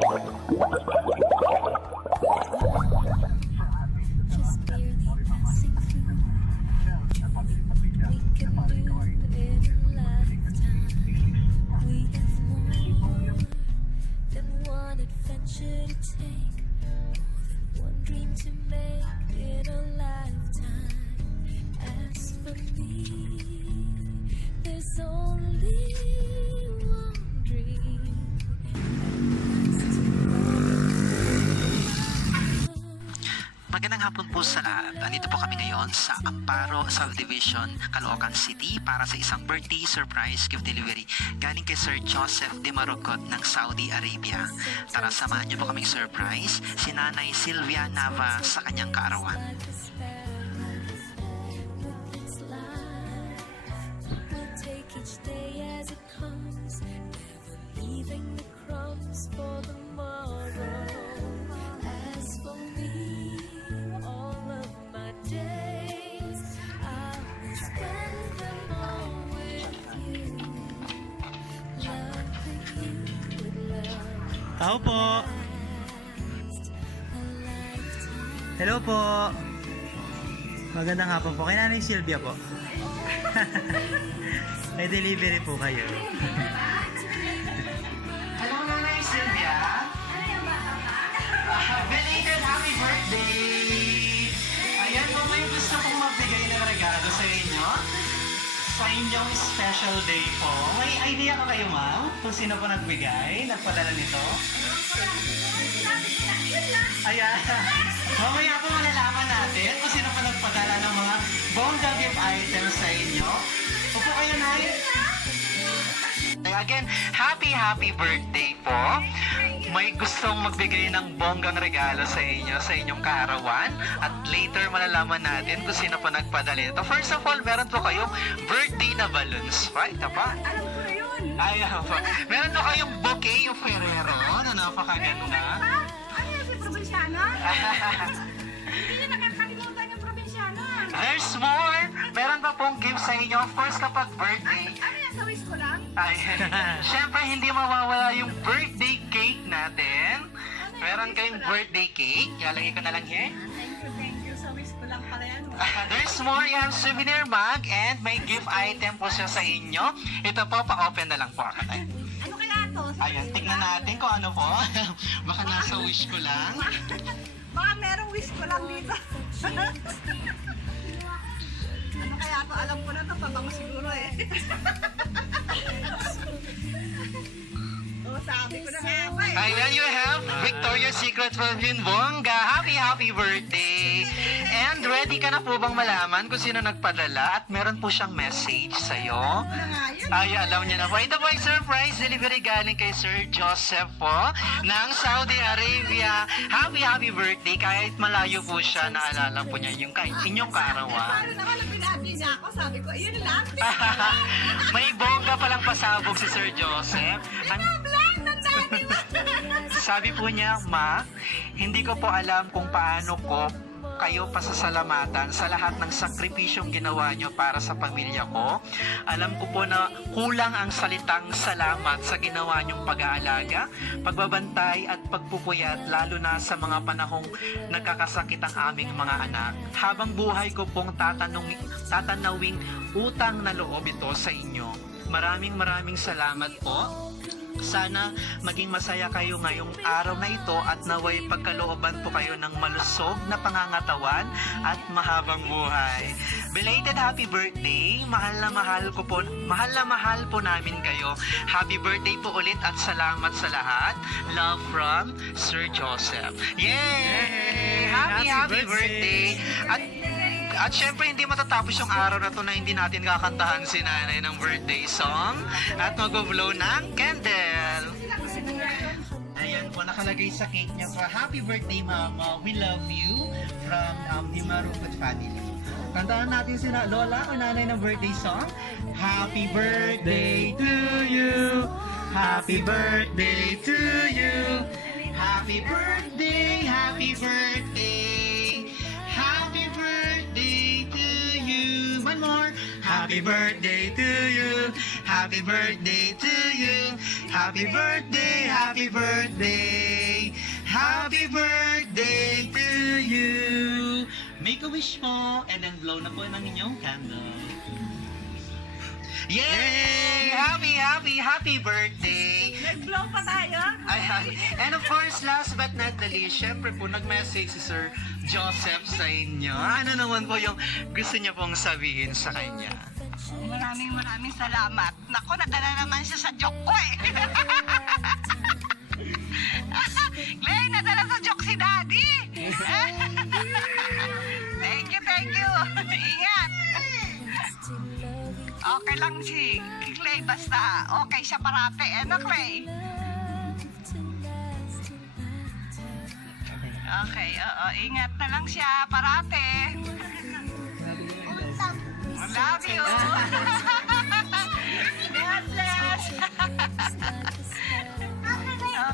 What? Po sa lahat. Andito po kami ngayon sa Amparo Subdivision, Caloocan City para sa isang birthday surprise gift delivery galing kay Sir Joseph de Marocot ng Saudi Arabia. Tara samahan niyo po kaming surprise si Nanay Sylvia Nava sa kanyang kaarawan. for the morrow. Tao po! Hello po! Magandang hapon po. Kay Nanay Sylvia po. May delivery po kayo. Hello, Nanay Sylvia! Ah, Belated happy Sa inyong special day po. May idea ka kayo, ma'am? Kung sino po nagbigay, nagpadala nito? Ayan. Mamaya po malalaman natin kung sino pa nagpadala ng mga bongga gift items sa inyo. Upo kayo, Nay. Again, happy, happy birthday po. May gustong magbigay ng bonggang regalo sa inyo, sa inyong kaarawan. At later malalaman natin kung sino pa nagpadala ito. First of all, meron po kayong birthday na balloons. Pa, ito pa. Alam ko na yun. Ayan po. Meron po kayong bouquet yung Ferrero na napakaganda. Ano yan si Provinciana? Hindi niya nakakalimutan yung Provinciana. There's more! Meron pa pong gift sa inyo. Of course, kapag birthday. Ano yan sa wish ko lang? Ay, syempre, hindi mawawala yung birthday natin. Meron kayong birthday cake. Lalagay ko na lang here. Thank you, thank you. Sa wish ko lang pala yan. There's more. Have souvenir mug and may gift item po siya sa inyo. Ito po, pa-open na lang po ako. Tay. Ano kaya to? Ayan, tignan natin kung ano po. Baka nasa wish ko lang. Baka merong wish ko lang dito. ano kaya to? Alam ko na to. Pabango siguro eh. Sabi ko na nga ba eh. Ayan, you have Victoria's Secret Perfume Bongga. Happy, happy birthday! And ready ka na po bang malaman kung sino nagpadala? At meron po siyang message sa'yo. Ano? Ay, alam niya na po. Ito po ay surprise delivery galing kay Sir Joseph po ng Saudi Arabia. Happy, happy birthday. Kahit malayo po siya, naalala po niya yung kay inyong kaarawan. Paano naman ang binati niya ako? Sabi ko, ayun lang. May bongga palang pasabog si Sir Joseph. Ang- Sabi po niya, Ma, hindi ko po alam kung paano ko kayo pasasalamatan sa lahat ng sakripisyong ginawa nyo para sa pamilya ko. Alam ko po na kulang ang salitang salamat sa ginawa nyong pag-aalaga, pagbabantay at pagpupuyat lalo na sa mga panahong nagkakasakit ang aming mga anak. Habang buhay ko pong tatanong, tatanawing utang na loob ito sa inyo. Maraming maraming salamat po. Sana maging masaya kayo ngayong araw na ito at naway pagkalooban po kayo ng malusog na pangangatawan at mahabang buhay. Belated happy birthday! Mahal na mahal ko po, mahal na mahal po namin kayo. Happy birthday po ulit at salamat sa lahat. Love from Sir Joseph. Yay! Happy, happy, birthday! At at syempre, hindi matatapos yung araw na to na hindi natin kakantahan si nanay ng birthday song at mag-blow ng candle. Ayan po, nakalagay sa cake niya pa, Happy birthday, Mama. We love you from um, the Marupot family. Kantahan natin si Lola o nanay ng birthday song. Happy birthday to you. Happy birthday to you. Happy birthday, happy birthday. Happy birthday to you. Happy birthday to you. Happy birthday, happy birthday. Happy birthday to you. Make a wish po and then blow na po ng inyong candle. Yay! Happy, happy, happy birthday! Nag-blow pa tayo. Ay, ay. And of course, last but not the least, syempre po, nag-message si Sir Joseph sa inyo. Ano naman po yung gusto niyo pong sabihin sa kanya? Maraming maraming salamat. Nako, nadala naman siya sa joke ko eh. Clay, nadala sa joke si Daddy. thank you, thank you. Ingat. Okay lang si Clay, basta okay siya parate. Ano, Clay? Okay, oo, ingat na lang siya parate. Love you. God bless.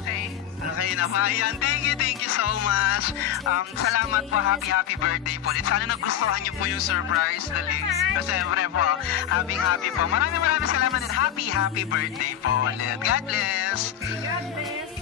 okay. Okay na po. Ayan, thank you, thank you so much. Um, salamat po. Happy, happy birthday po. ulit. Sana nagustuhan niyo po yung surprise na links. Kasi siyempre po, happy, happy po. Maraming maraming salamat and happy, happy birthday po ulit. God bless. God bless.